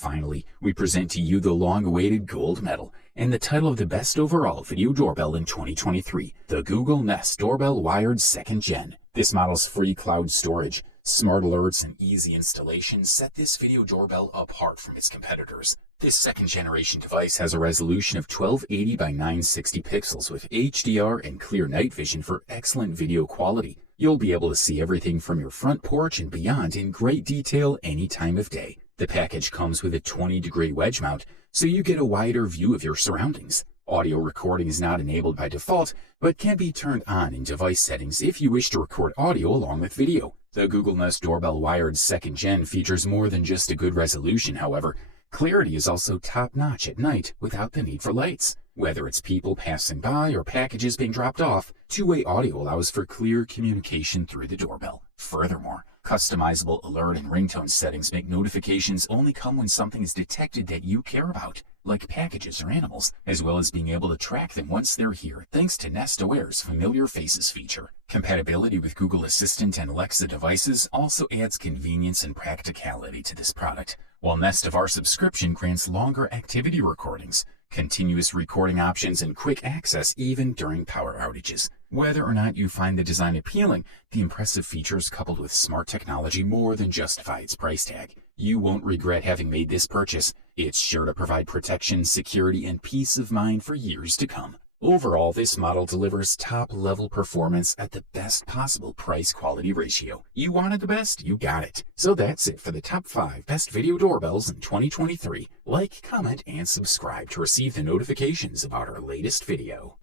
Finally, we present to you the long-awaited gold medal and the title of the best overall video doorbell in 2023, the Google Nest Doorbell Wired 2nd Gen. This model's free cloud storage, smart alerts, and easy installation set this video doorbell apart from its competitors. This 2nd generation device has a resolution of 1280 by 960 pixels with HDR and clear night vision for excellent video quality. You'll be able to see everything from your front porch and beyond in great detail any time of day. The package comes with a 20-degree wedge mount, so you get a wider view of your surroundings. Audio recording is not enabled by default, but can be turned on in device settings if you wish to record audio along with video. The Google Nest Doorbell Wired 2nd Gen features more than just a good resolution, however. Clarity is also top-notch at night without the need for lights. Whether it's people passing by or packages being dropped off, two-way audio allows for clear communication through the doorbell. Furthermore, customizable alert and ringtone settings make notifications only come when something is detected that you care about, like packages or animals, as well as being able to track them once they're here thanks to Nest Aware's Familiar Faces feature. Compatibility with Google Assistant and Alexa devices also adds convenience and practicality to this product, while Nest of Our subscription grants longer activity recordings, continuous recording options, and quick access even during power outages. Whether or not you find the design appealing, the impressive features coupled with smart technology more than justify its price tag. You won't regret having made this purchase. It's sure to provide protection, security, and peace of mind for years to come. Overall, this model delivers top-level performance at the best possible price-quality ratio. You wanted the best, you got it. So that's it for the top 5 best video doorbells in 2023. Like, comment, and subscribe to receive the notifications about our latest video.